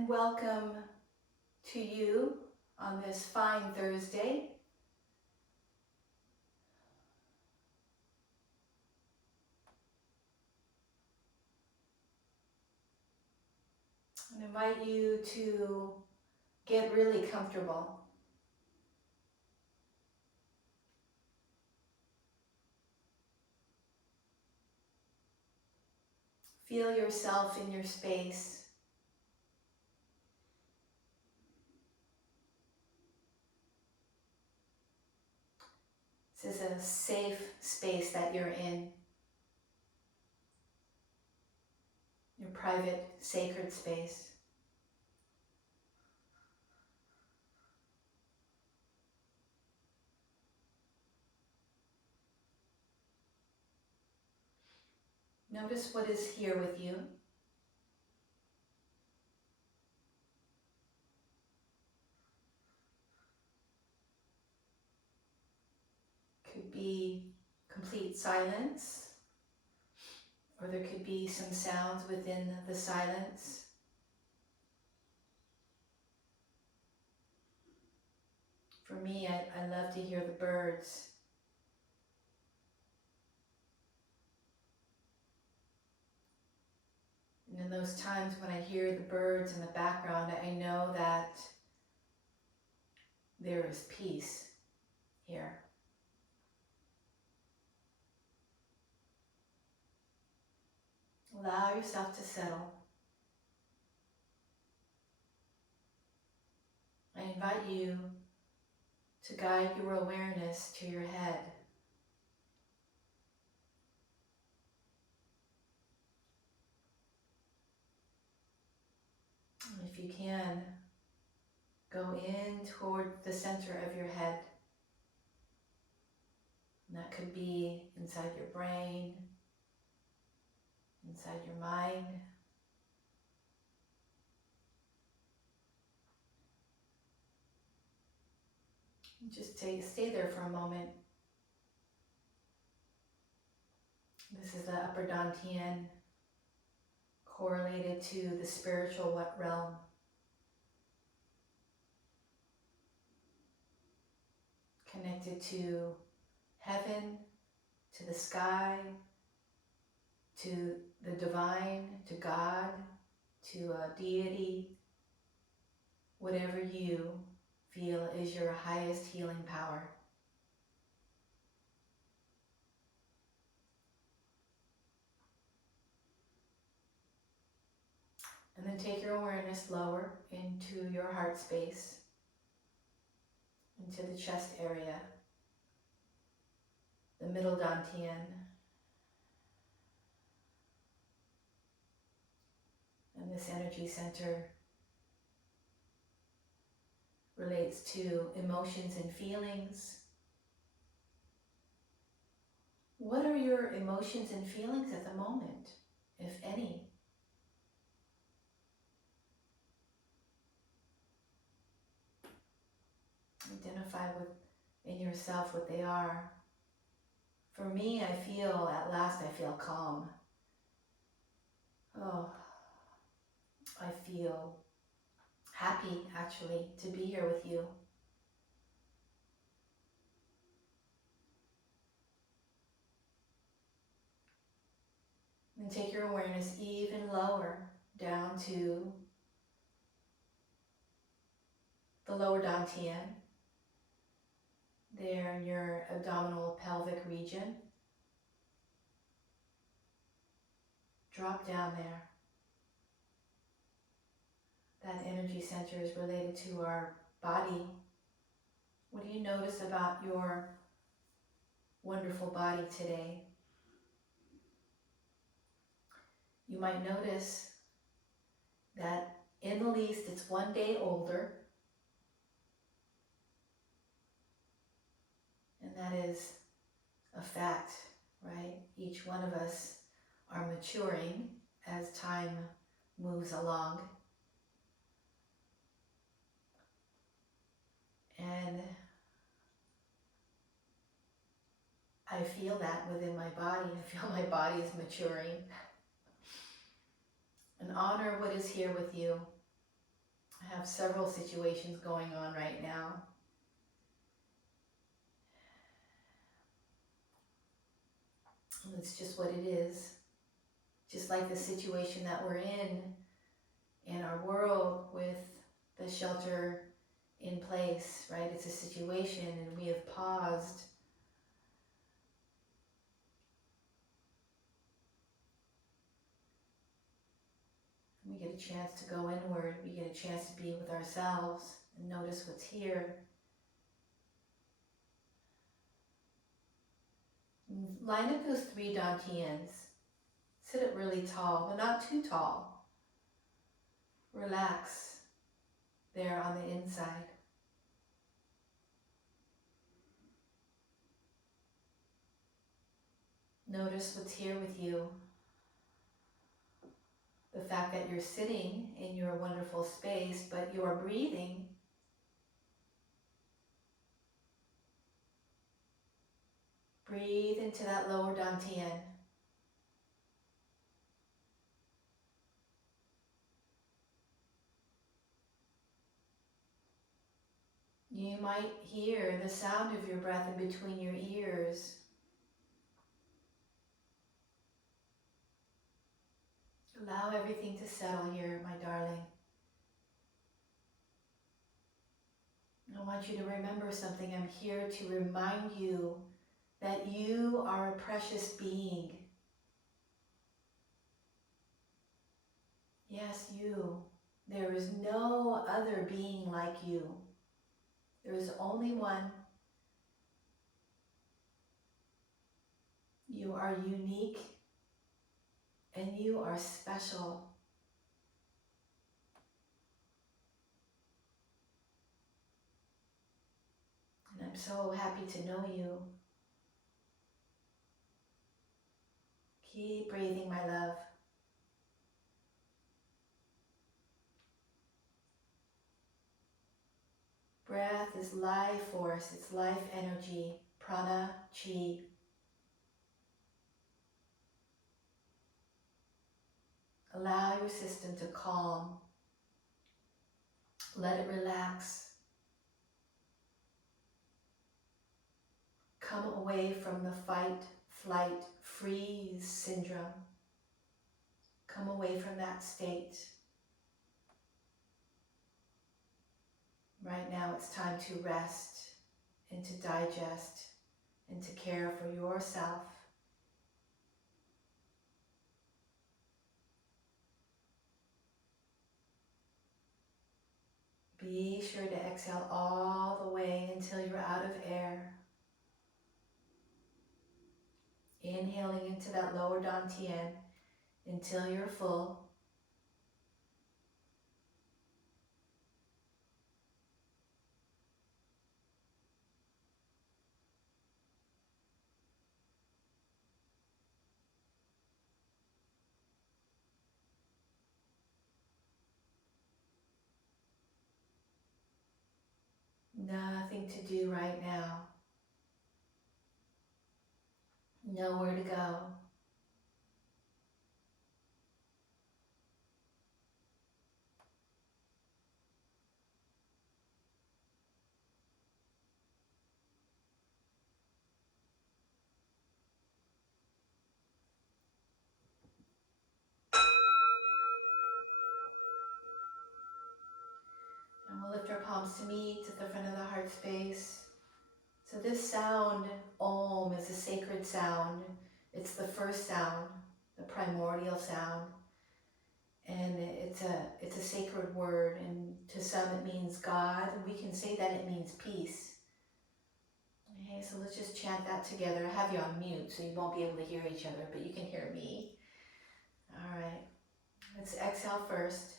and welcome to you on this fine Thursday. I invite you to get really comfortable. Feel yourself in your space. This is a safe space that you're in. Your private, sacred space. Notice what is here with you. Could be complete silence, or there could be some sounds within the silence. For me, I love to hear the birds. And in those times when I hear the birds in the background, I know that there is peace here. Allow yourself to settle. I invite you to guide your awareness to your head. And if you can, go in toward the center of your head. And that could be inside your brain, inside your mind. Just stay there for a moment. This is the upper dantian, correlated to the spiritual realm. Connected to heaven, to the sky, to the divine, to God, to a deity, whatever you feel is your highest healing power. And then take your awareness lower into your heart space, into the chest area, the middle dantian, and this energy center relates to emotions and feelings. What are your emotions and feelings at the moment, if any? Identify in yourself what they are. For me, at last I feel calm. Oh, I feel happy actually to be here with you. And take your awareness even lower down to the lower dantian, there in your abdominal pelvic region. Drop down there. That energy center is related to our body. What do you notice about your wonderful body today? You might notice that in the least it's one day older. And that is a fact, right? Each one of us are maturing as time moves along. And I feel that within my body. I feel my body is maturing. And honor what is here with you. I have several situations going on right now. And it's just what it is. Just like the situation that we're in our world with the shelter in place, right? It's a situation and we have paused. We get a chance to go inward. We get a chance to be with ourselves and notice what's here. Line up those 3 dantians. Sit up really tall, but not too tall. Relax there on the inside. Notice what's here with you. The fact that you're sitting in your wonderful space, but you're breathing. Breathe into that lower dantian. You might hear the sound of your breath in between your ears. Allow everything to settle here, my darling. I want you to remember something. I'm here to remind you that you are a precious being. Yes, you. There is no other being like you. There is only one. You are unique and you are special. And I'm so happy to know you. Keep breathing, my love. Breath is life force, it's life energy, prana, chi. Allow your system to calm. Let it relax. Come away from the fight, flight, freeze syndrome. Come away from that state. Right now it's time to rest and to digest and to care for yourself. Be sure to exhale all the way until you're out of air. Inhaling into that lower dantian until you're full. Nothing to do right now. Nowhere to go. And we'll lift our palms to meet at the front of the heart space. So this sound, Om, is a sacred sound. It's the first sound, the primordial sound. And it's a sacred word, and to some it means God. We can say that it means peace. Okay, so let's just chant that together. I have you on mute, so you won't be able to hear each other, but you can hear me. All right, let's exhale first.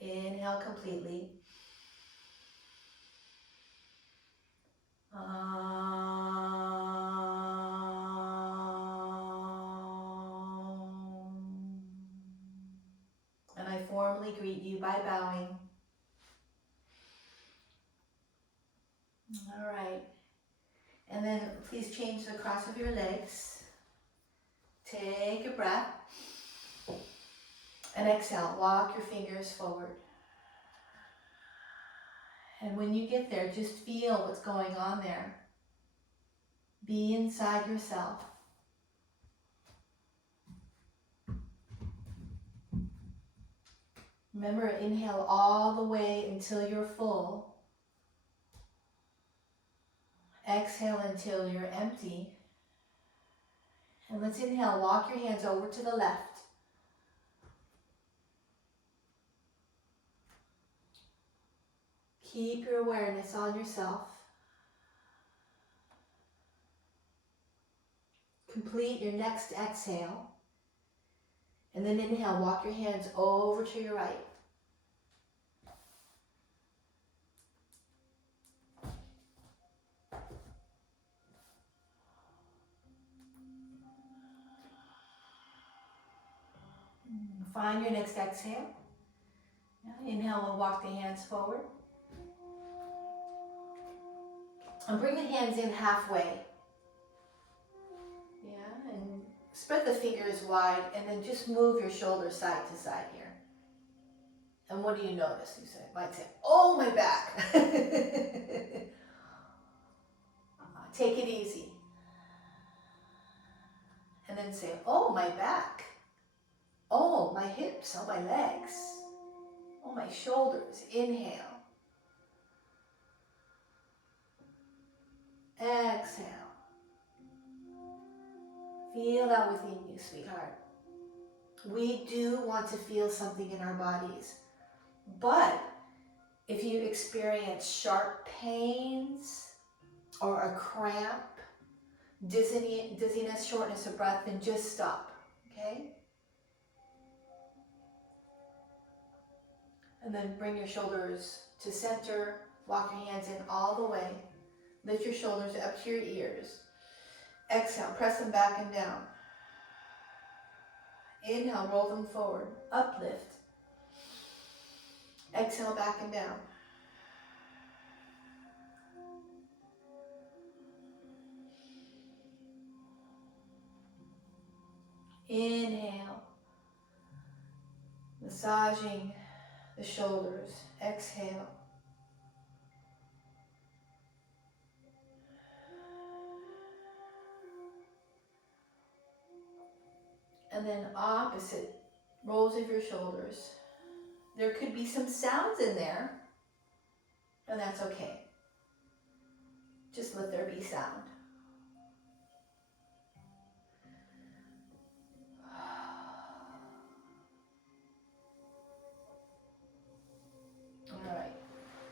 Inhale completely. And I formally greet you by bowing. All right. And then please change the cross of your legs. Take a breath. And exhale, walk your fingers forward. And when you get there, just feel what's going on there. Be inside yourself. Remember, inhale all the way until you're full. Exhale until you're empty. And let's inhale, walk your hands over to the left. Keep your awareness on yourself. Complete your next exhale. And then inhale, walk your hands over to your right. Find your next exhale. Inhale, we'll walk the hands forward. And bring the hands in halfway. Yeah, and spread the fingers wide and then just move your shoulders side to side here. And what do you notice? You might say, oh, my back. Take it easy. And then say, oh, my back. Oh, my hips, oh, my legs. Oh, my shoulders. Inhale. Exhale. Feel that within you, sweetheart. We do want to feel something in our bodies. But if you experience sharp pains or a cramp, dizziness, shortness of breath, then just stop, okay? And then bring your shoulders to center, walk your hands in all the way. Lift your shoulders up to your ears. Exhale, press them back and down. Inhale, roll them forward, uplift. Exhale, back and down. Inhale, massaging the shoulders. Exhale. And then opposite, rolls of your shoulders. There could be some sounds in there, and that's okay. Just let there be sound. All right.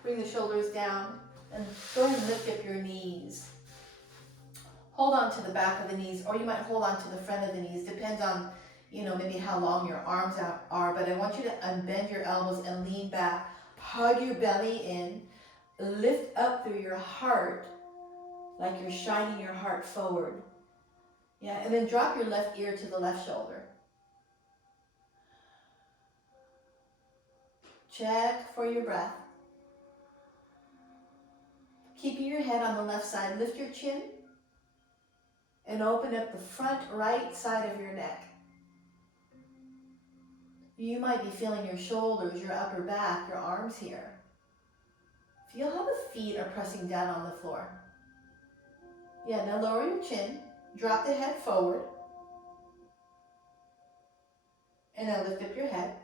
Bring the shoulders down and go ahead and lift up your knees. Hold on to the back of the knees, or you might hold on to the front of the knees. Depends on, maybe how long your arms are. But I want you to unbend your elbows and lean back. Hug your belly in. Lift up through your heart like you're shining your heart forward. Yeah, and then drop your left ear to the left shoulder. Check for your breath. Keeping your head on the left side, lift your chin and open up the front right side of your neck. You might be feeling your shoulders, your upper back, your arms here. Feel how the feet are pressing down on the floor. Yeah, now lower your chin, drop the head forward, and now lift up your head.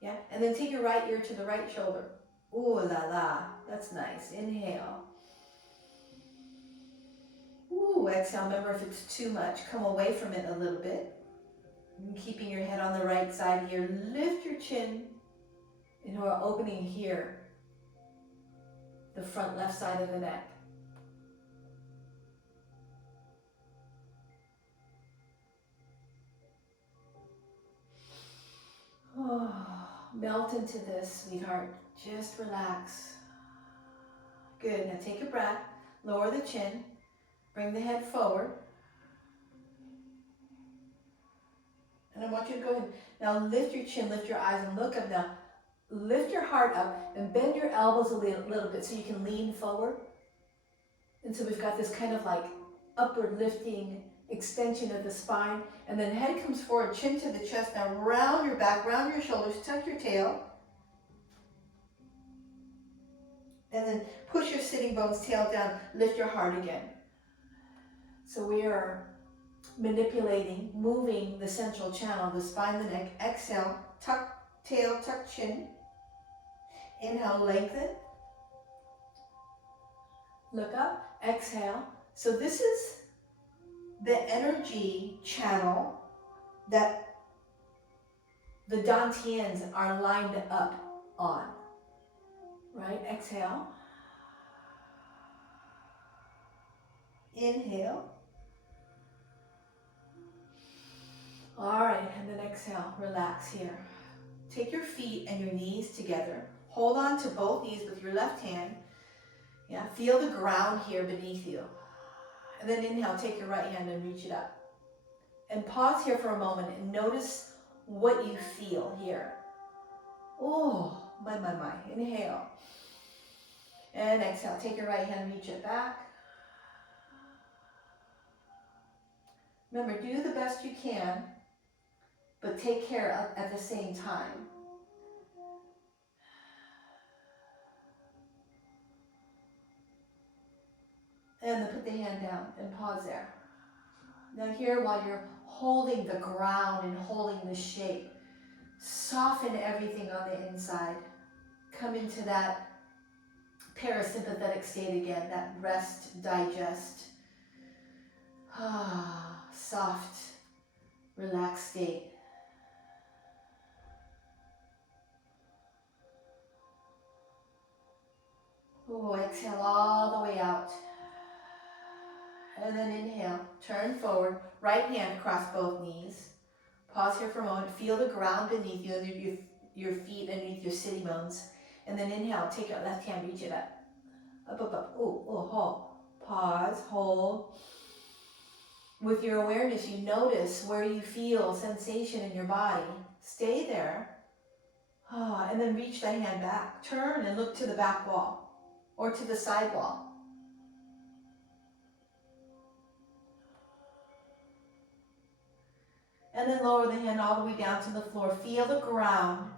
Yeah, and then take your right ear to the right shoulder. Ooh la la, that's nice. Inhale. Ooh, exhale. Remember, if it's too much, come away from it a little bit. And keeping your head on the right side here, lift your chin into our opening here, the front left side of the neck. Oh, melt into this, sweetheart. Just relax. Good. Now take a breath. Lower the chin. Bring the head forward. And I want you to go ahead. Now lift your chin, lift your eyes, and look up now. Lift your heart up and bend your elbows a little bit so you can lean forward. And so we've got this kind of like upward lifting, extension of the spine, and then head comes forward, chin to the chest. Now round your back, round your shoulders, tuck your tail, and then push your sitting bones, tail down, lift your heart again. So we are manipulating, moving the central channel, the spine, the neck. Exhale, tuck tail, tuck chin. Inhale, lengthen. Look up, exhale. So this is the energy channel that the dantians are lined up on. Right, exhale. Inhale. All right, and then exhale, relax here. Take your feet and your knees together. Hold on to both knees with your left hand. Yeah, feel the ground here beneath you. And then inhale, take your right hand and reach it up. And pause here for a moment and notice what you feel here. Oh, my. Inhale. And exhale, take your right hand, reach it back. Remember, do the best you can, but take care at the same time. And then put the hand down and pause there. Now here, while you're holding the ground and holding the shape, soften everything on the inside. Come into that parasympathetic state again, that rest, digest, soft, relaxed state. Oh, exhale all the way out. And then inhale, turn forward, right hand across both knees. Pause here for a moment, feel the ground beneath you, and your feet underneath your sitting bones. And then inhale, take your left hand, reach it up. Up. Hold. Pause, hold. With your awareness, you notice where you feel sensation in your body. Stay there. And then reach that hand back. Turn and look to the back wall or to the side wall. And then lower the hand all the way down to the floor. Feel the ground.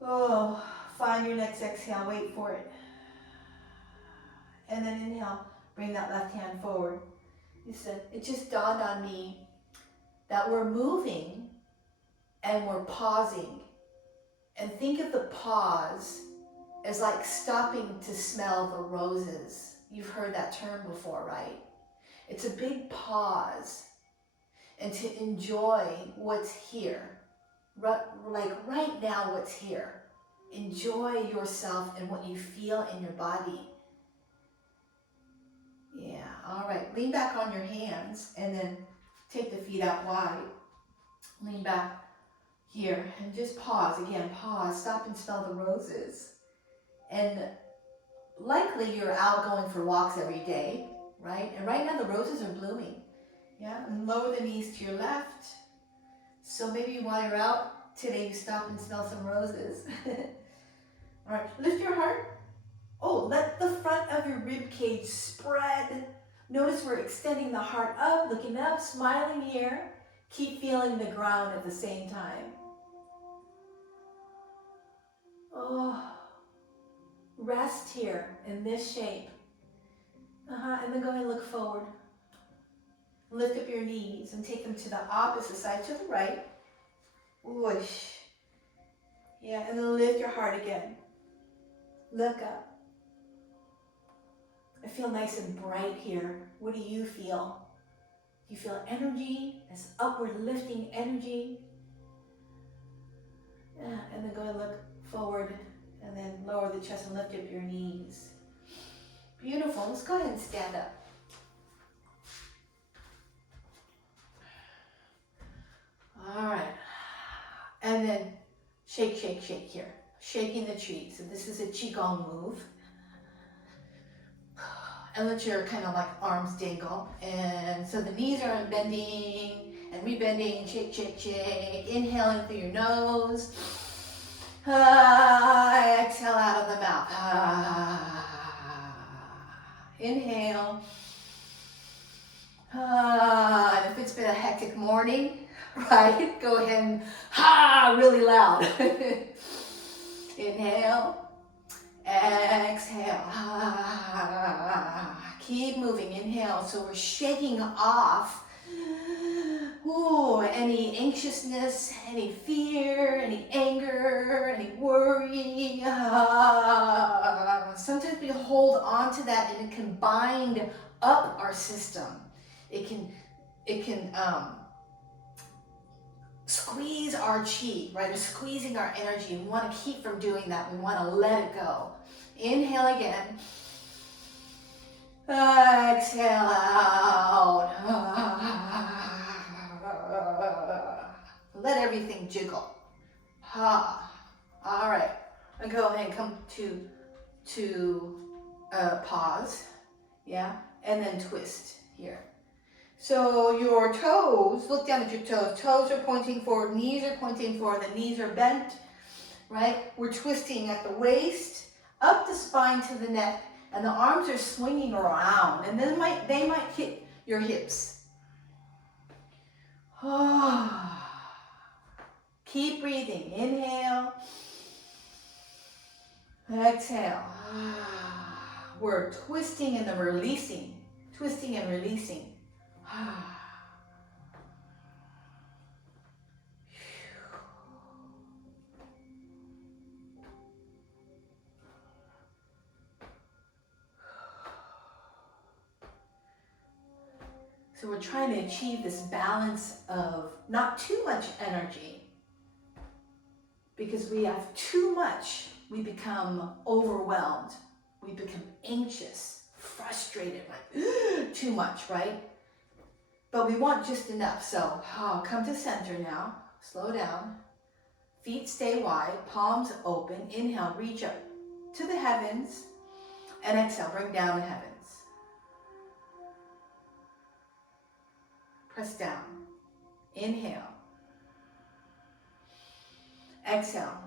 Oh, find your next exhale, wait for it. And then inhale, bring that left hand forward. Listen, it just dawned on me that we're moving and we're pausing. And think of the pause as like stopping to smell the roses. You've heard that term before, right? It's a big pause and to enjoy what's here. Like right now, what's here. Enjoy yourself and what you feel in your body. Yeah, all right. Lean back on your hands and then take the feet out wide. Lean back here and just pause. Again, pause. Stop and smell the roses. And likely you're out going for walks every day, right? And right now the roses are blooming. Yeah, and lower the knees to your left. So maybe while you're out today, you stop and smell some roses. All right, lift your heart. Oh, let the front of your rib cage spread. Notice we're extending the heart up, looking up, smiling here. Keep feeling the ground at the same time. Oh, rest here in this shape. And then go ahead and look forward. Lift up your knees and take them to the opposite side, to the right. Whoosh. Yeah, and then lift your heart again. Look up. I feel nice and bright here. What do you feel? Do you feel energy? This upward lifting energy? Yeah, and then go and look forward and then lower the chest and lift up your knees. Beautiful. Let's go ahead and stand up. All right. And then shake here. Shaking the tree. So this is a Qigong move. And let your kind of like arms dangle. And so the knees are bending and rebending. Shake. Inhaling through your nose. Exhale out of the mouth. Inhale. And if it's been a hectic morning, right, go ahead and really loud. Inhale. Exhale. Keep moving. Inhale. So we're shaking off any anxiousness, any fear, any anger, any worry. Sometimes we hold on to that and it can bind up our system. It can squeeze our chi, right? We're squeezing our energy. We want to keep from doing that. We want to let it go. Inhale again. Exhale out. Let everything jiggle. All right. And go ahead and come to pause. Yeah. And then twist here. So your toes, look down at your toes. Toes are pointing forward, knees are pointing forward, the knees are bent, right? We're twisting at the waist, up the spine to the neck, and the arms are swinging around, and then they might hit your hips. Keep breathing. Inhale. Exhale. We're twisting and then releasing. Twisting and releasing. So we're trying to achieve this balance of not too much energy, because we have too much, we become overwhelmed, we become anxious, frustrated, like too much, right? But we want just enough. So come to center now, slow down, feet stay wide, palms open. Inhale, reach up to the heavens, and exhale, bring down the heavens. Press down. Inhale. Exhale.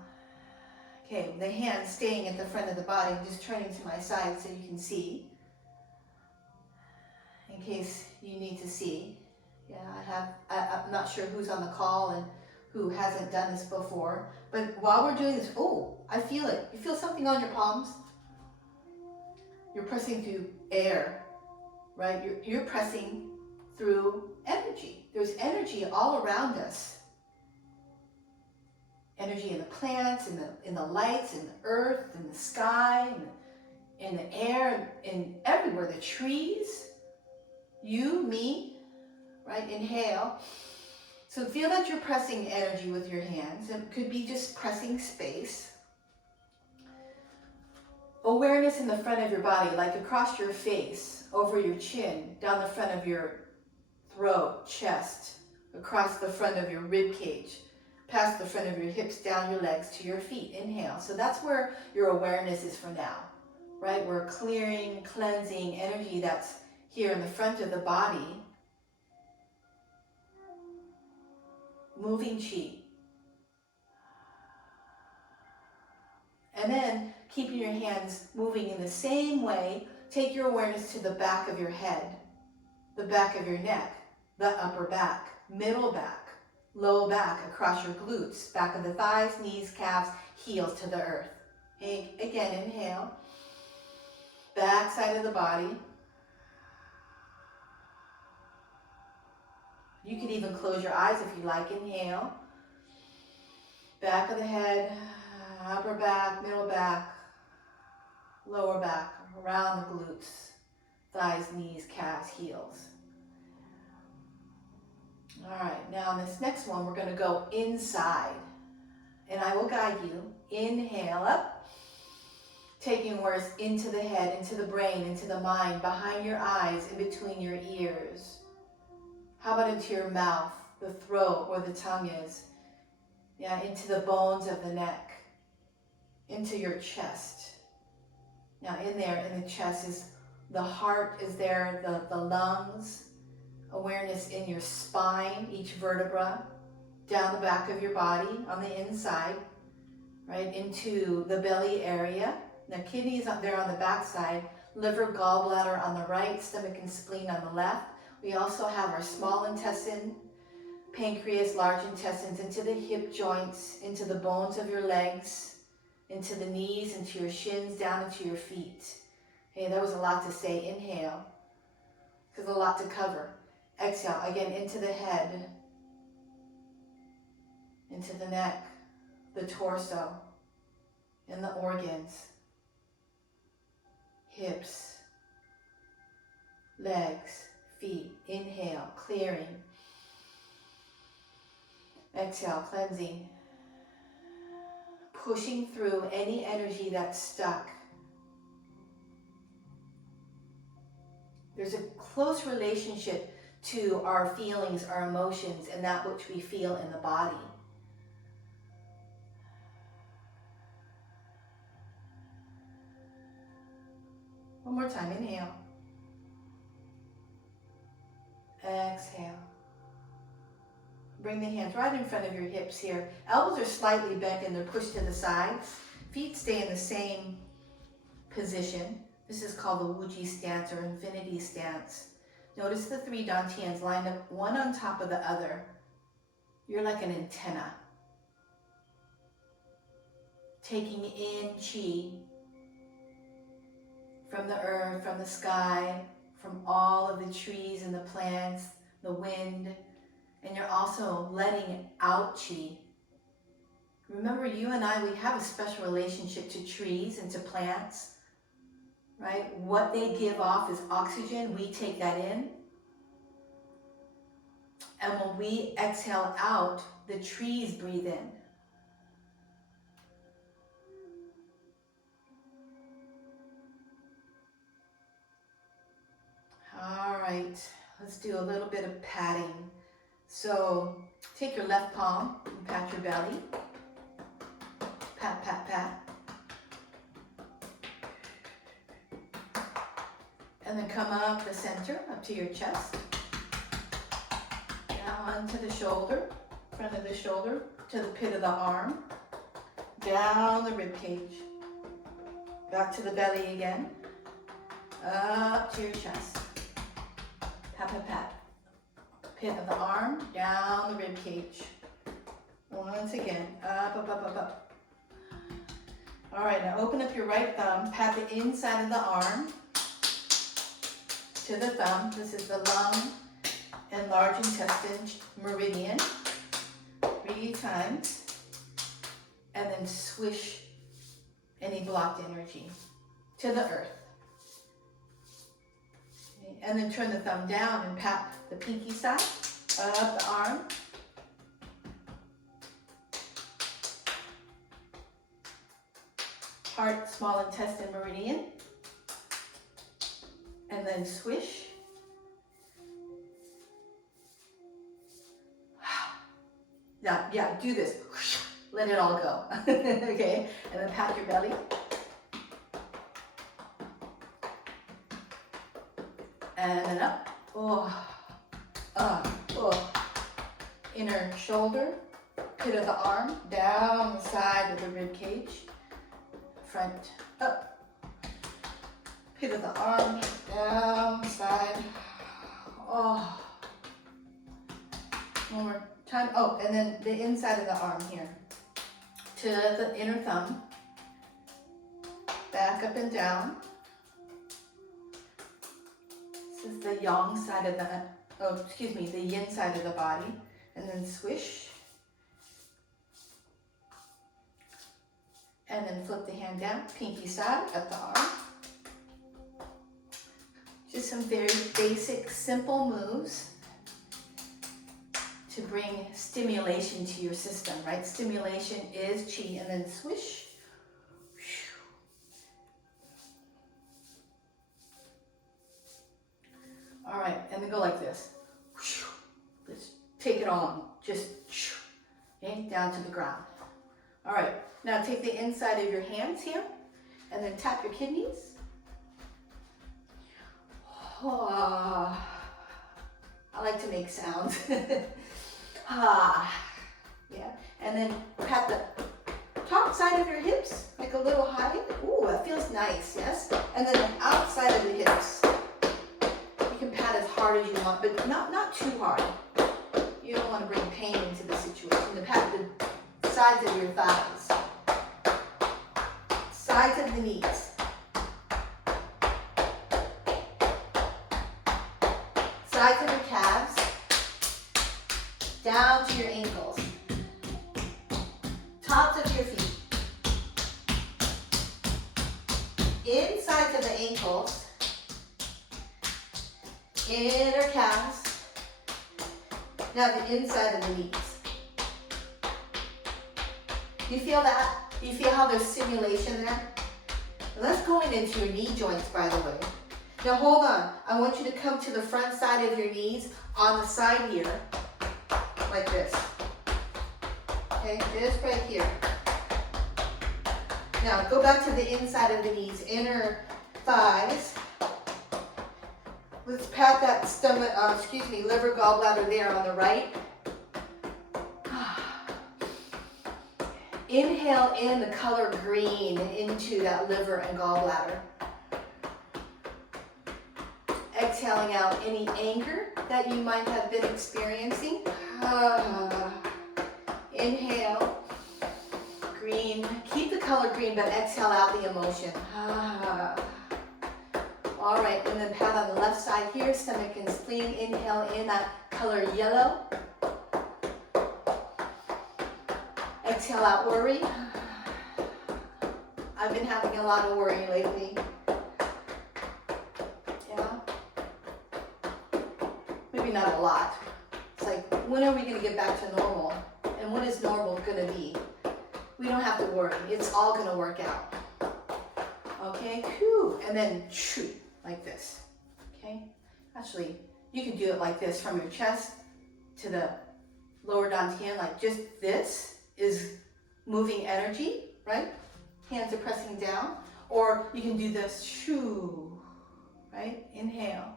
Okay, the hands staying at the front of the body, just turning to my side so you can see. In case you need to see. Yeah, I'm not sure who's on the call and who hasn't done this before. But while we're doing this, I feel it. You feel something on your palms? You're pressing through air, right? You're pressing through energy. There's energy all around us. Energy in the plants, in the lights, in the earth, in the sky, in the air, in everywhere. The trees, you, me, right? Inhale. So feel that you're pressing energy with your hands. It could be just pressing space. Awareness in the front of your body, like across your face, over your chin, down the front of your throat, chest, across the front of your rib cage, past the front of your hips, down your legs to your feet. Inhale. So that's where your awareness is for now, right? We're clearing, cleansing energy that's here in the front of the body, moving chi. And then keeping your hands moving in the same way, take your awareness to the back of your head, the back of your neck, the upper back, middle back, low back, across your glutes, back of the thighs, knees, calves, heels to the earth. Again, inhale. Back side of the body. You can even close your eyes if you like. Inhale. Back of the head, upper back, middle back, lower back, around the glutes, thighs, knees, calves, heels. All right, now in this next one, we're going to go inside. And I will guide you. Inhale up. Taking awareness into the head, into the brain, into the mind, behind your eyes, in between your ears. How about into your mouth, the throat, where the tongue is? Yeah, into the bones of the neck, into your chest. Now in there, in the chest, is the heart is there, the lungs, awareness in your spine, each vertebra, down the back of your body, on the inside. right, into the belly area. Now kidneys up there on the back side, liver, gallbladder on the right, stomach and spleen on the left. We also have our small intestine, pancreas, large intestines, into the hip joints, into the bones of your legs, into the knees, into your shins, down into your feet. Okay, that was a lot to say. Inhale, because a lot to cover. Exhale, again, into the head, into the neck, the torso, and the organs, hips, legs, feet. Inhale, clearing. Exhale, cleansing. Pushing through any energy that's stuck. There's a close relationship to our feelings, our emotions, and that which we feel in the body. One more time, inhale. Exhale. Bring the hands right in front of your hips here. Elbows are slightly bent and they're pushed to the sides. Feet stay in the same position. This is called the Wuji stance or infinity stance. Notice the three dantians lined up one on top of the other. You're like an antenna. Taking in qi from the earth, from the sky, from all of the trees and the plants, the wind, and you're also letting out qi. Remember, you and I, we have a special relationship to trees and to plants, right? What they give off is oxygen. We take that in. And when we exhale out, the trees breathe in. All right, let's do a little bit of patting. So take your left palm and pat your belly. Pat, pat, pat. And then come up the center, up to your chest. Down to the shoulder, front of the shoulder, to the pit of the arm. Down the rib cage. Back to the belly again. Up to your chest. Pat, pat, pat. Pit of the arm, down the rib cage. Once again, up, up, up, up, up. All right, now open up your right thumb, pat the inside of the arm to the thumb. This is the lung and large intestine meridian 3 times. And then swish any blocked energy to the earth. Okay. And then turn the thumb down and pat the pinky side up the arm. Heart, small intestine meridian. And then swish. Yeah, do this. Let it all go. Okay, and then pat your belly. And then up. Oh. Inner shoulder, pit of the arm, down the side of the rib cage. Front, up. Pit of the arm, down, side. Oh. One more time. Oh, and then the inside of the arm here. To the inner thumb. Back up and down. This is the yang side of the, the yin side of the body. And then swish. And then flip the hand down, pinky side up the arm. Just some very basic, simple moves to bring stimulation to your system, right? Stimulation is qi, and then swish. All right, and then go like this. Let's take it on, just okay, down to the ground. All right, now take the inside of your hands here, and then tap your kidneys. I like to make sounds. Yeah, and then pat the top side of your hips, like a little high. Ooh, that feels nice, yes? And then the outside of the hips. You can pat as hard as you want, but not too hard. You don't want to bring pain into the situation. To pat the sides of your thighs. Sides of the knees. Sides of your calves. Down to your ankles. Tops of your feet. Insides of the ankles. Inner calves. Now the inside of the knees. You feel that? You feel how there's stimulation there? Let's go into your knee joints, by the way. Now hold on. I want you to come to the front side of your knees on the side here, like this. Okay, just right here. Now go back to the inside of the knees, inner thighs. Let's pat that stomach, liver, gallbladder there on the right. Inhale in the color green into that liver and gallbladder. Exhaling out any anger that you might have been experiencing. Inhale, green. Keep the color green, but exhale out the emotion. All right, and then pat on the left side here, stomach and spleen. Inhale in that color yellow. Exhale out worry. I've been having a lot of worry lately. Yeah. Maybe not a lot. It's like, when are we going to get back to normal? And what is normal going to be? We don't have to worry. It's all going to work out. Okay? Whew. And then shoo, like this. Okay? Actually, you can do it like this from your chest to the lower dantian, like just this is moving energy, right? Hands are pressing down. Or you can do this, shoo, right? Inhale.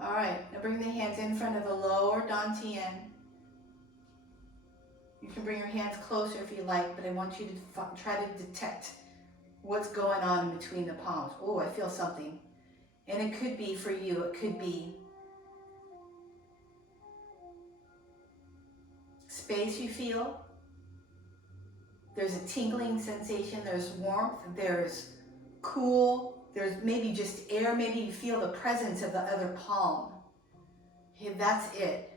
All right, now bring the hands in front of the lower dantian. You can bring your hands closer if you like, but I want you to try to detect what's going on in between the palms. Oh, I feel something. And it could be for you, it could be space you feel. There's a tingling sensation, there's warmth, there's cool, there's maybe just air, maybe you feel the presence of the other palm. Okay, that's it,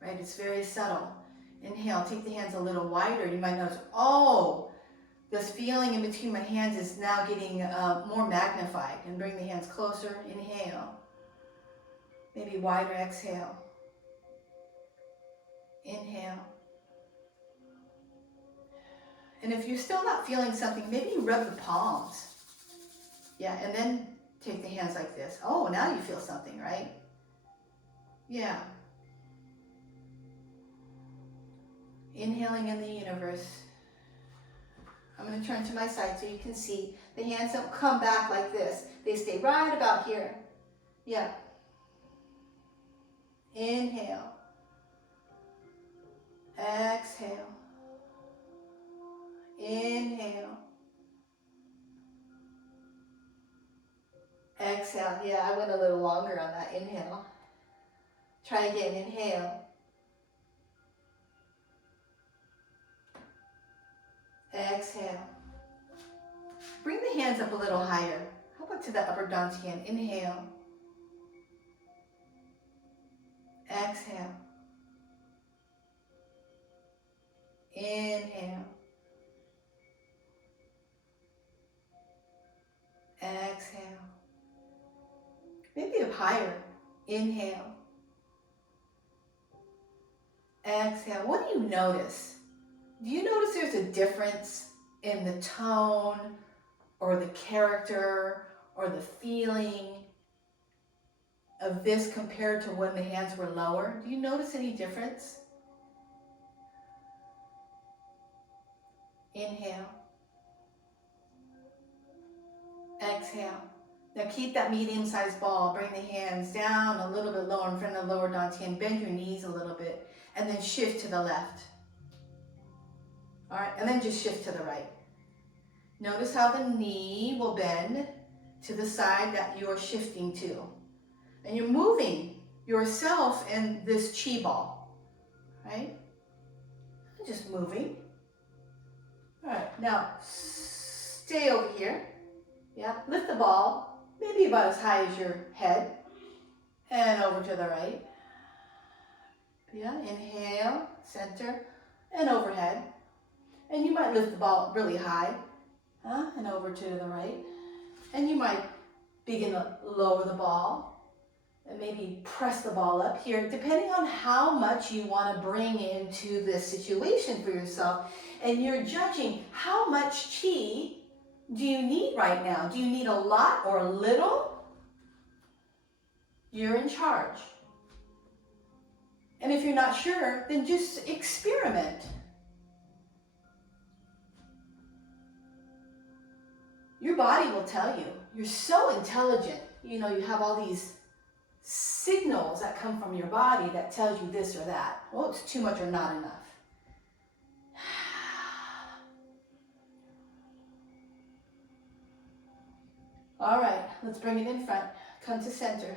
right? It's very subtle. Inhale, take the hands a little wider. You might notice, oh, this feeling in between my hands is now getting more magnified. And bring the hands closer. Inhale. Maybe wider exhale. Inhale. And if you're still not feeling something, maybe you rub the palms. Yeah, and then take the hands like this. Oh, now you feel something, right? Yeah. Inhaling in the universe. I'm going to turn to my side so you can see. The hands don't come back like this. They stay right about here. Yeah. Inhale. Exhale. Inhale. Exhale. Yeah, I went a little longer on that inhale. Try again. Inhale. Exhale. Bring the hands up a little higher. How about to the upper dantian? Inhale. Exhale. Inhale. Exhale. Maybe up higher. Inhale. Exhale. What do you notice? Do you notice there's a difference in the tone or the character or the feeling of this compared to when the hands were lower? Do you notice any difference? Inhale. Exhale. Now keep that medium-sized ball. Bring the hands down a little bit lower in front of the lower dantian. Bend your knees a little bit and then shift to the left. All right, and then just shift to the right. Notice how the knee will bend to the side that you're shifting to. And you're moving yourself in this chi ball, right? Just moving. All right, now stay over here. Yeah, lift the ball, maybe about as high as your head. And over to the right. Yeah, inhale, center, and overhead. And you might lift the ball really high, and over to the right. And you might begin to lower the ball and maybe press the ball up here, depending on how much you want to bring into this situation for yourself. And you're judging how much chi do you need right now? Do you need a lot or a little? You're in charge. And if you're not sure, then just experiment. Your body will tell you. You're so intelligent. You know, you have all these signals that come from your body that tells you this or that. Well, it's too much or not enough. All right, let's bring it in front. Come to center.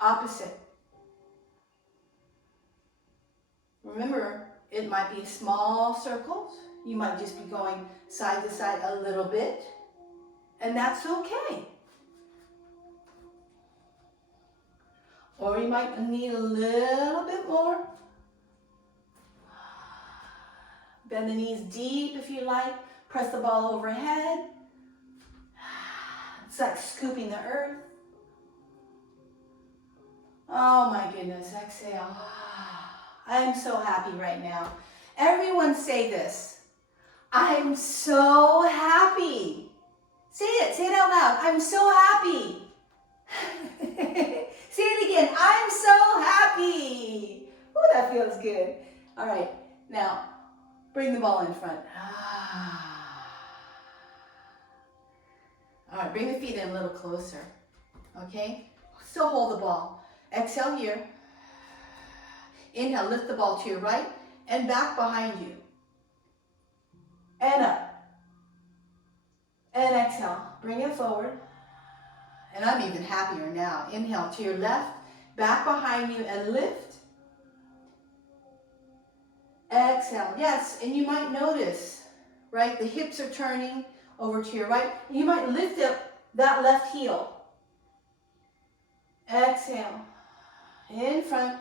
Opposite. Remember, it might be small circles. You might just be going side to side a little bit. And that's okay. Or you might need a little bit more. Bend the knees deep if you like. Press the ball overhead. It's like scooping the earth. Oh my goodness, exhale. I'm so happy right now. Everyone say this. I'm so happy. Say it out loud. I'm so happy. Say it again. I'm so happy. Ooh, that feels good. All right, now bring the ball in front. All right, bring the feet in a little closer. Okay, still hold the ball. Exhale here. Inhale, lift the ball to your right and back behind you. And up. And exhale, bring it forward. And I'm even happier now. Inhale to your left, back behind you and lift. Exhale, yes, and you might notice, right, the hips are turning over to your right. You might lift up that left heel. Exhale, in front,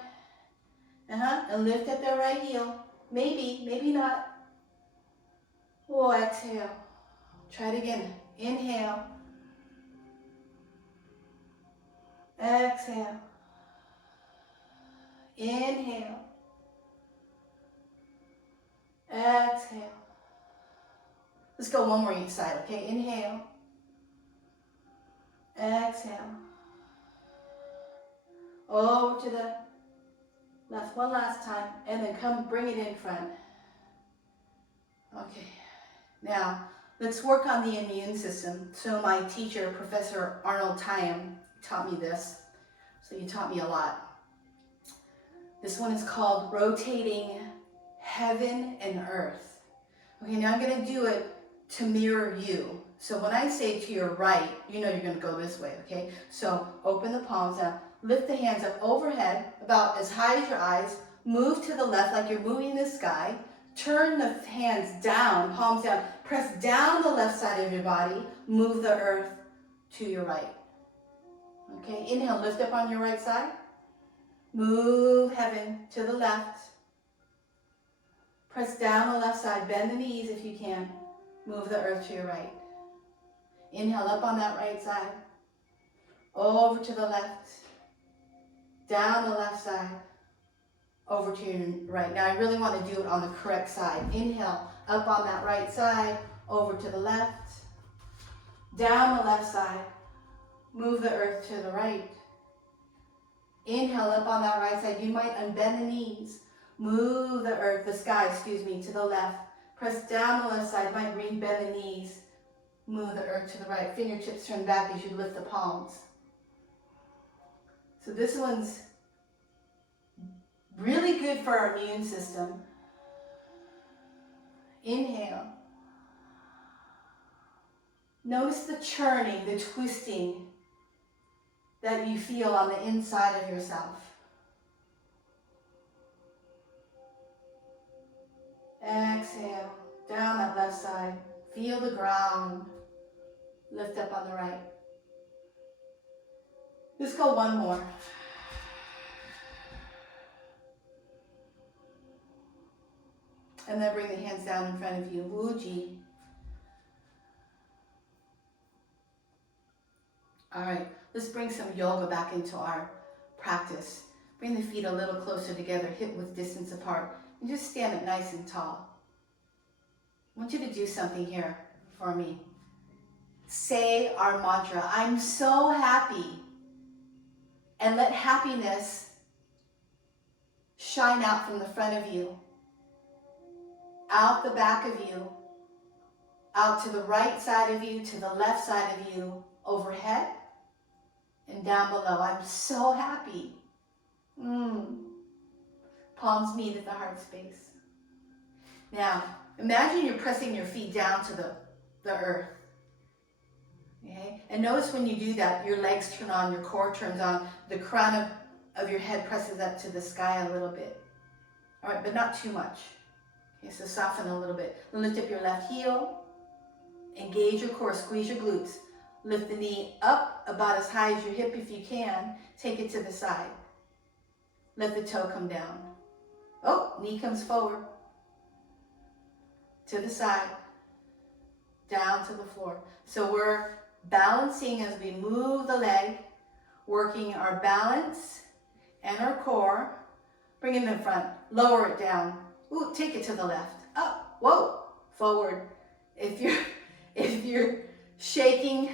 and lift up that right heel. Maybe, maybe not. Oh, exhale. Try it again. Inhale. Exhale. Inhale. Exhale. Let's go one more each side, okay? Inhale. Exhale. Over to the left one last time, and then come bring it in front. Okay. Now, let's work on the immune system. So my teacher, Professor Arnold Tyam, taught me this. So you taught me a lot. This one is called Rotating Heaven and Earth. Okay, now I'm going to do it to mirror you. So when I say to your right, you know you're going to go this way, okay? So open the palms up, lift the hands up overhead, about as high as your eyes, move to the left like you're moving the sky, turn the hands down, palms down, press down the left side of your body, move the earth to your right. Okay, inhale, lift up on your right side, move heaven to the left, press down the left side, bend the knees if you can, move the earth to your right. Inhale up on that right side, over to the left, down the left side, over to your right. Now I really want to do it on the correct side. Inhale, up on that right side, over to the left, down the left side, move the earth to the right. Inhale, up on that right side. You might unbend the knees, move the earth, the sky, to the left. Press down the left side, might bend the knees, Move the earth to the right. Fingertips turn back as you lift the palms. So this one's really good for our immune system. Inhale. Notice the churning, the twisting that you feel on the inside of yourself. Exhale, down that left side. Feel the ground. Lift up on the right. Let's go one more. And then bring the hands down in front of you. Wuji. All right, let's bring some yoga back into our practice. Bring the feet a little closer together, hip width distance apart, and just stand up nice and tall. I want you to do something here for me. Say our mantra, I'm so happy. And let happiness shine out from the front of you, out the back of you, out to the right side of you, to the left side of you, overhead and down below. I'm so happy. Palms meet at the heart space. Now, imagine you're pressing your feet down to the earth. Okay? And notice when you do that, your legs turn on, your core turns on, the crown of your head presses up to the sky a little bit. All right, but not too much. Okay, so soften a little bit. Lift up your left heel. Engage your core, squeeze your glutes. Lift the knee up about as high as your hip if you can. Take it to the side. Let the toe come down. Oh, knee comes forward. To the side. Down to the floor. So we're balancing as we move the leg, working our balance and our core. Bring it in front. Lower it down. Ooh, take it to the left. Up. Whoa. Forward. If you're shaking,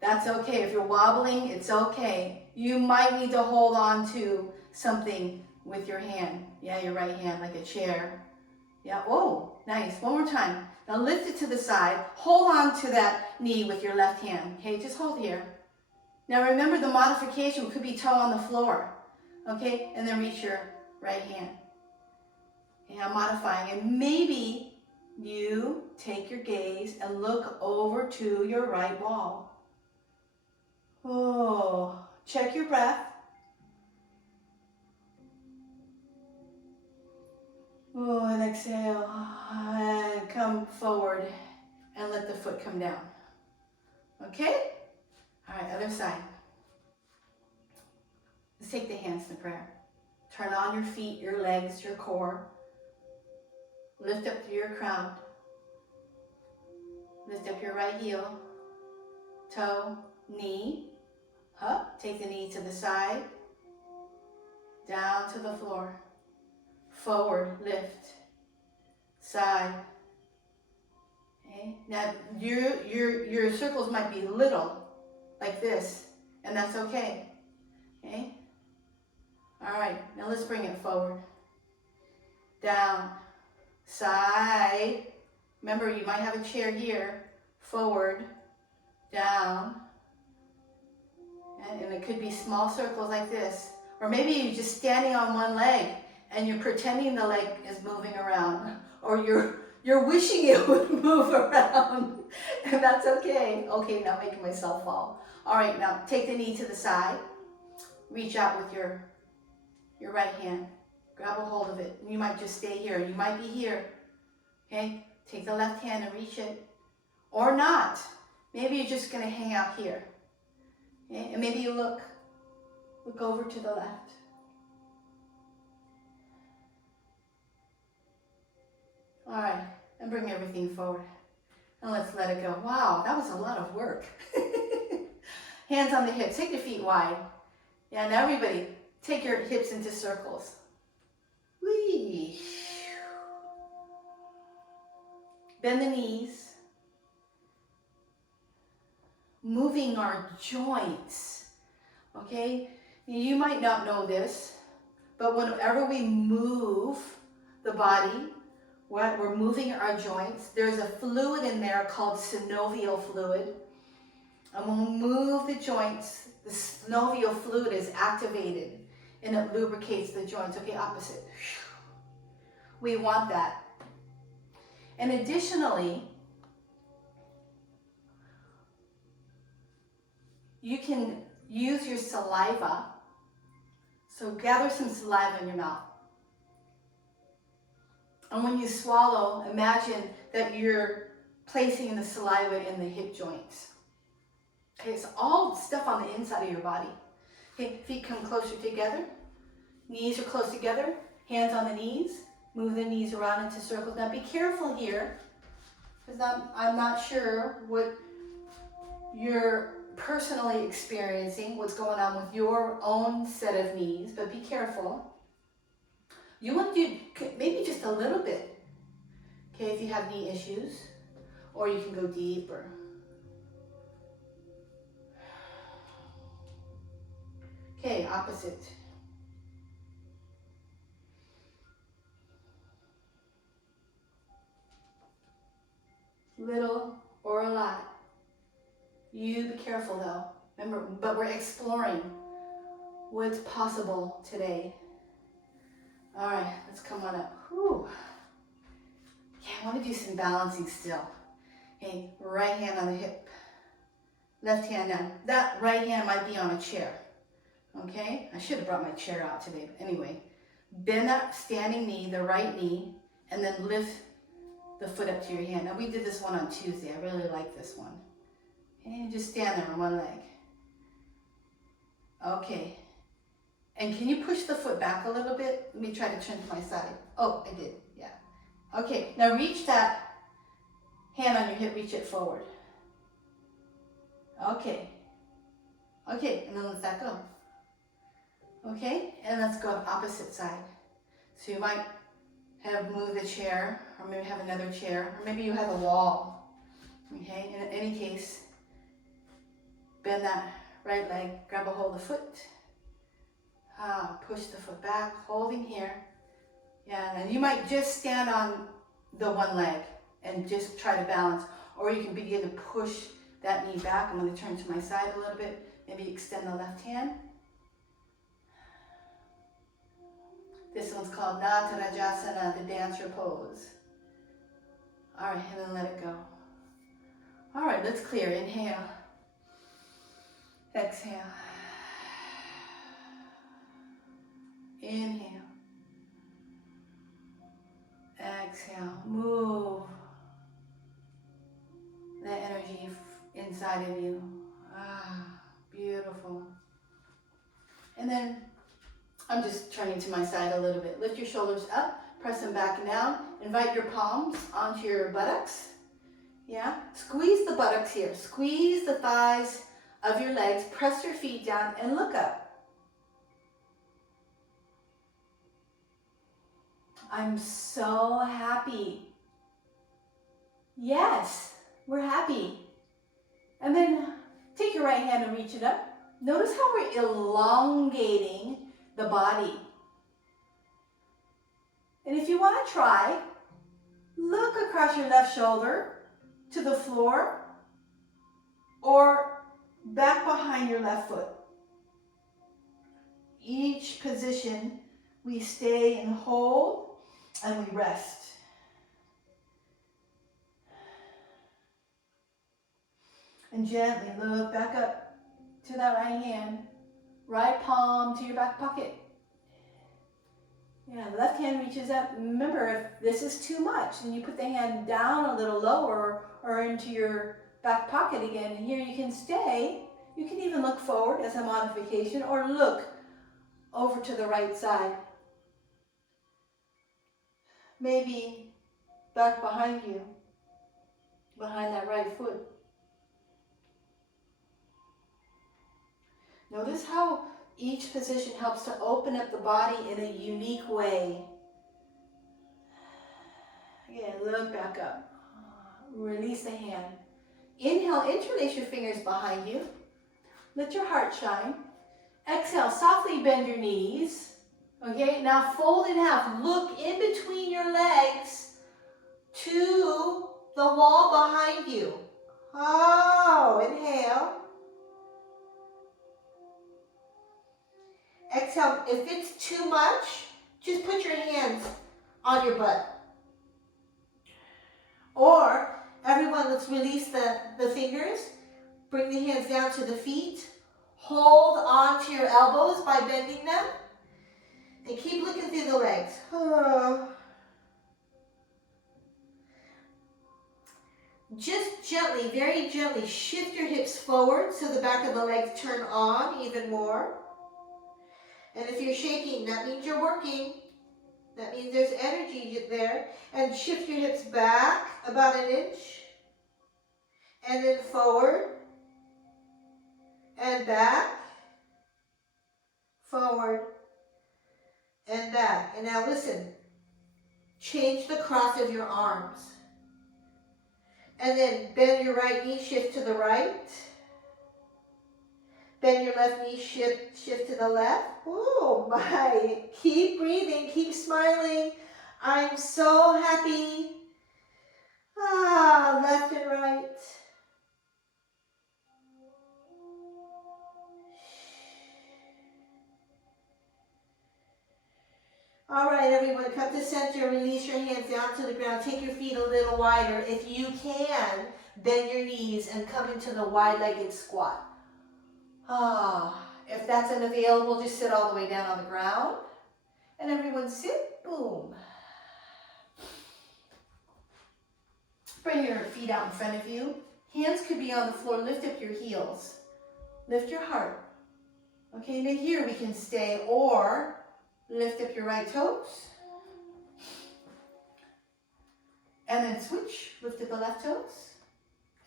that's okay. If you're wobbling, it's okay. You might need to hold on to something with your hand. Yeah, your right hand, like a chair. Yeah, oh, nice. One more time. Now lift it to the side. Hold on to that knee with your left hand. Okay, just hold here. Now remember the modification could be toe on the floor. Okay, and then reach your right hand. Okay, I'm modifying. And maybe you take your gaze and look over to your right wall. Oh, check your breath. Oh, and exhale. And come forward and let the foot come down. Okay? All right, other side. Let's take the hands to prayer. Turn on your feet, your legs, your core. Lift up through your crown. Lift up your right heel, toe, knee, up. Take the knee to the side, down to the floor. Forward, lift, side. Okay. Now your circles might be little, like this, and that's okay. Okay. All right. Now let's bring it forward, down, side. Remember, you might have a chair here. Forward, down, and it could be small circles like this, or maybe you're just standing on one leg. And you're pretending the leg is moving around, or you're wishing it would move around, and that's okay. Okay, now making myself fall. All right, now take the knee to the side. Reach out with your right hand. Grab a hold of it. You might just stay here. You might be here. Okay, take the left hand and reach it, or not. Maybe you're just gonna hang out here. Okay, and maybe you look over to the left. All right, and bring everything forward. And let's let it go. Wow, that was a lot of work. Hands on the hips, take your feet wide. Yeah, now everybody, take your hips into circles. Whee. Bend the knees. Moving our joints, okay? You might not know this, but whenever we move the body, We're moving our joints. There's a fluid in there called synovial fluid. And when we move the joints, the synovial fluid is activated and it lubricates the joints. Okay, opposite. We want that. And additionally, you can use your saliva. So gather some saliva in your mouth. And when you swallow, imagine that you're placing the saliva in the hip joints. Okay, it's all stuff on the inside of your body. Okay, feet come closer together. Knees are close together. Hands on the knees. Move the knees around into circles. Now be careful here, because I'm not sure what you're personally experiencing, what's going on with your own set of knees, but be careful. You want to do maybe just a little bit, okay, if you have knee issues, or you can go deeper. Okay, opposite. Little or a lot. You be careful though. Remember, but we're exploring what's possible today. All right, let's come on up. Whew. Yeah, I want to do some balancing still. Okay, right hand on the hip. Left hand down. That right hand might be on a chair. Okay, I should have brought my chair out today. But anyway, bend that standing knee, the right knee, and then lift the foot up to your hand. Now we did this one on Tuesday. I really like this one. And just stand there on one leg. Okay. And can you push the foot back a little bit? Let me try to turn to my side. Oh, I did. Yeah. Okay. Now reach that hand on your hip. Reach it forward. Okay. Okay. And then let that go. Okay. And let's go opposite side. So you might have moved the chair, or maybe have another chair, or maybe you have a wall. Okay. And in any case, bend that right leg, grab a hold of the foot. Push the foot back, holding here. Yeah, and you might just stand on the one leg and just try to balance, or you can begin to push that knee back. I'm going to turn to my side a little bit. Maybe extend the left hand. This one's called Natarajasana, the dancer pose. All right, and then let it go. All right, let's clear. Inhale. Exhale. Inhale. Exhale. Move the energy inside of you. Beautiful. And then I'm just turning to my side a little bit. Lift your shoulders up, press them back and down. Invite your palms onto your buttocks. Yeah. Squeeze the buttocks here. Squeeze the thighs of your legs. Press your feet down and look up. I'm so happy. Yes, we're happy. And then take your right hand and reach it up. Notice how we're elongating the body. And if you want to try, look across your left shoulder to the floor or back behind your left foot. Each position we stay and hold and we rest. And gently look back up to that right hand. Right palm to your back pocket. Yeah, left hand reaches up. Remember, if this is too much, then you put the hand down a little lower or into your back pocket again. And here you can stay. You can even look forward as a modification or look over to the right side. Maybe back behind you, behind that right foot. Notice how each position helps to open up the body in a unique way. Again, look back up. Release the hand. Inhale, interlace your fingers behind you. Let your heart shine. Exhale, softly bend your knees. Okay, now fold in half. Look in between your legs. to the wall behind you. Oh, inhale. Exhale. If it's too much, just put your hands on your butt. Or, everyone, let's release the fingers. Bring the hands down to the feet. Hold on to your elbows by bending them. And keep looking through the legs. Just gently, very gently, shift your hips forward so the back of the legs turn on even more. And if you're shaking, that means you're working. That means there's energy there. And shift your hips back about an inch. And then forward. And back. Forward. And back. And now listen. Change the cross of your arms. And then bend your right knee, shift to the right. Bend your left knee, shift to the left. Oh my. Keep breathing, keep smiling. I'm so happy. Left and right. All right, everyone, come to center. Release your hands down to the ground. Take your feet a little wider. If you can, bend your knees and come into the wide-legged squat. If that's unavailable, just sit all the way down on the ground. And everyone sit, boom. Bring your feet out in front of you. Hands could be on the floor. Lift up your heels. Lift your heart. Okay, now here we can stay, or lift up your right toes. And then switch. Lift up the left toes.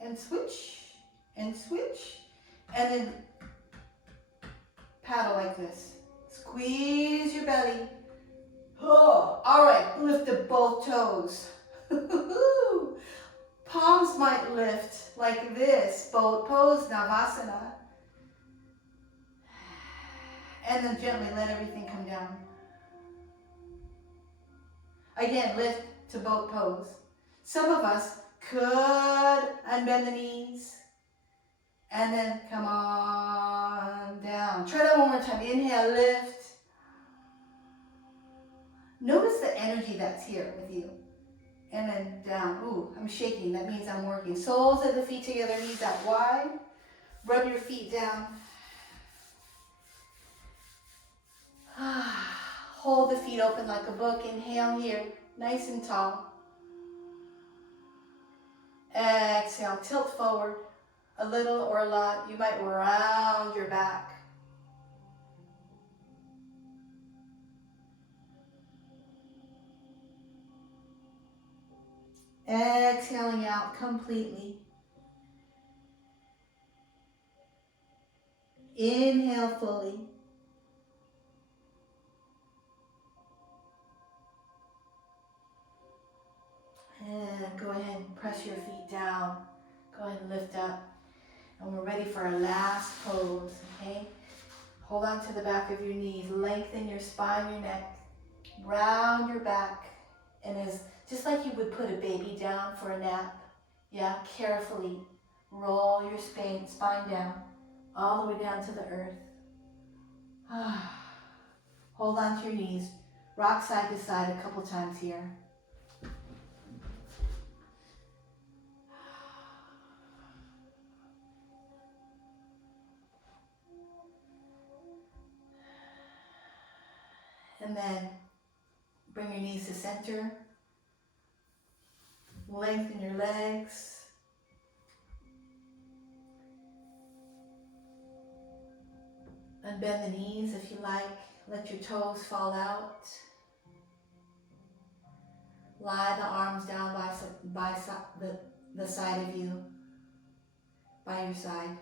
And switch. And switch. And then paddle like this. Squeeze your belly. Oh, all right, lift up both toes. Palms might lift like this. Boat pose, Navasana. And then gently let everything come down. Again, lift to boat pose. Some of us could unbend the knees. And then come on down. Try that one more time. Inhale, lift. Notice the energy that's here with you. And then down. Ooh, I'm shaking. That means I'm working. Soles of the feet together, knees out wide. Rub your feet down. Hold the feet open like a book. Inhale here, nice and tall. Exhale, tilt forward. A little or a lot. You might round your back. Exhaling out completely. Inhale fully. And go ahead and press your feet down. Go ahead and lift up. And we're ready for our last pose, okay? Hold on to the back of your knees. Lengthen your spine, your neck. Round your back. And as just like you would put a baby down for a nap, yeah, carefully roll your spine down, all the way down to the earth. Hold on to your knees. Rock side to side a couple times here. And then bring your knees to center. Lengthen your legs. Unbend the knees if you like. Let your toes fall out. Lie the arms down by the side of you, by your side.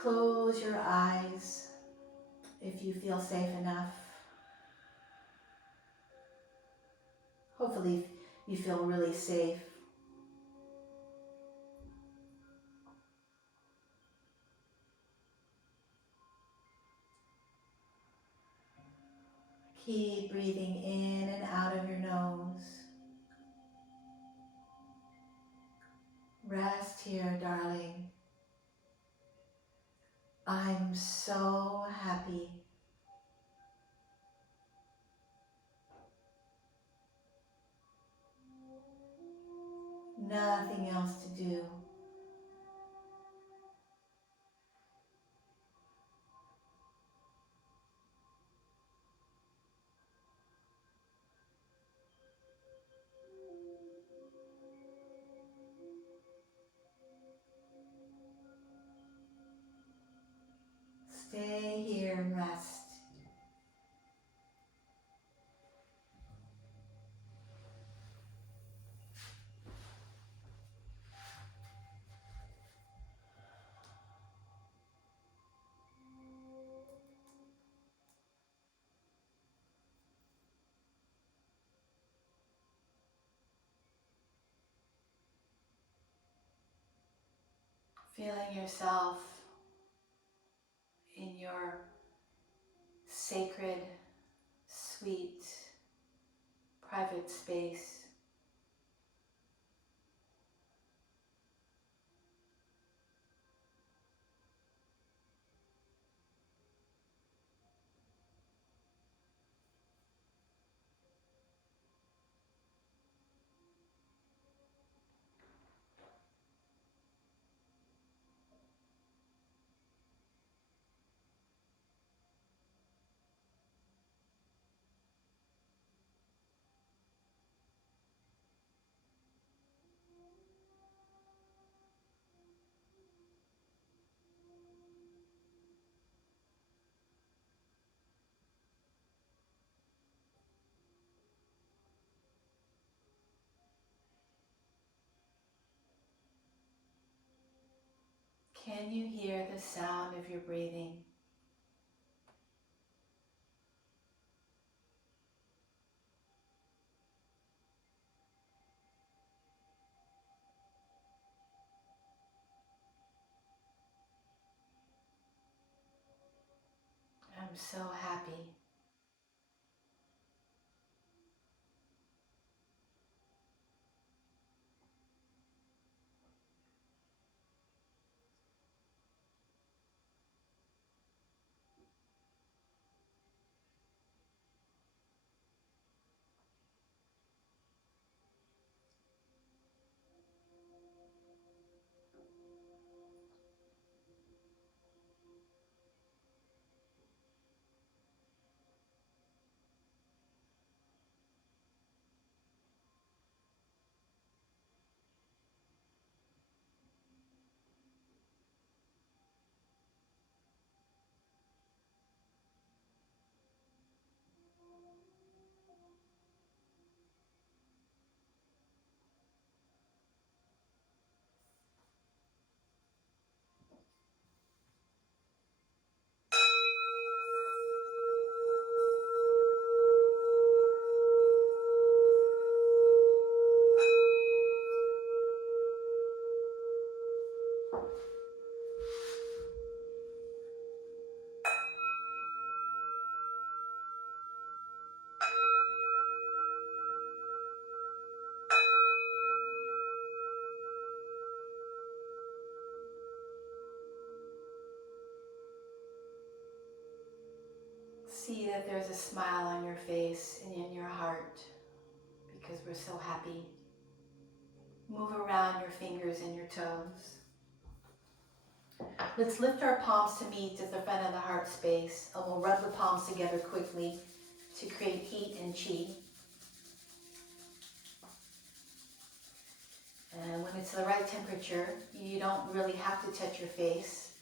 Close your eyes if you feel safe enough. Hopefully you feel really safe. Keep breathing in and out of your nose. Rest here, darling. I'm so happy. Nothing else to do. Stay here and rest. Feeling yourself in your sacred, sweet, private space. Can you hear the sound of your breathing? I'm so happy. See that there's a smile on your face and in your heart because we're so happy. Move around your fingers and your toes. Let's lift our palms to meet at the front of the heart space, and we'll rub the palms together quickly to create heat and chi. And when it's the right temperature, you don't really have to touch your face,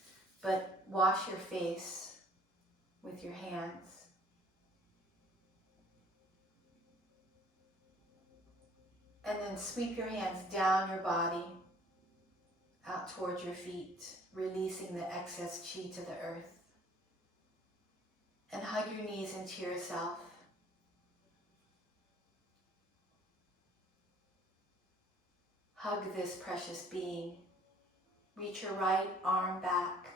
but wash your face with your hands. And then sweep your hands down your body, out towards your feet, releasing the excess chi to the earth. And hug your knees into yourself. Hug this precious being. Reach your right arm back.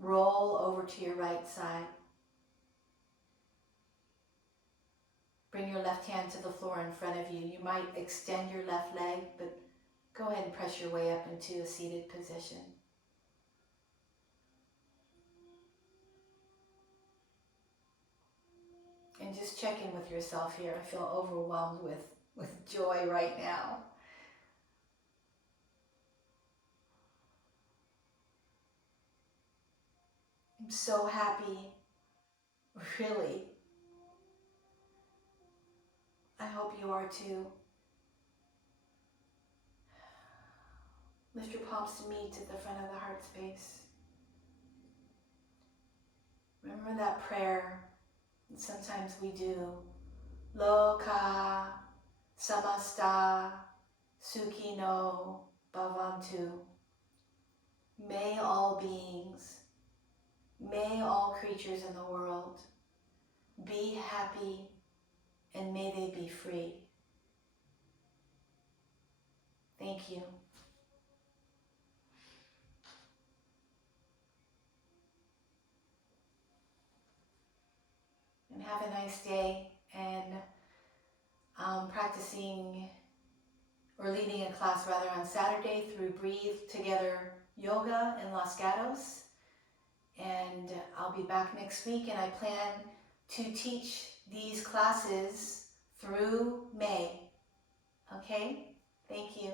Roll over to your right side. bring your left hand to the floor in front of you. You might extend your left leg, but go ahead and press your way up into a seated position. And just check in with yourself here. I feel overwhelmed with joy right now. I'm so happy, really. I hope you are too. Lift your palms to me to the front of the heart space. Remember that prayer that sometimes we do. Loka samasta sukhino bhavantu. May all beings, may all creatures in the world be happy and may they be free. Thank you. And have a nice day, and practicing or leading a class rather on Saturday through Breathe Together Yoga in Los Gatos. And I'll be back next week, and I plan to teach these classes through May. Okay? Thank you.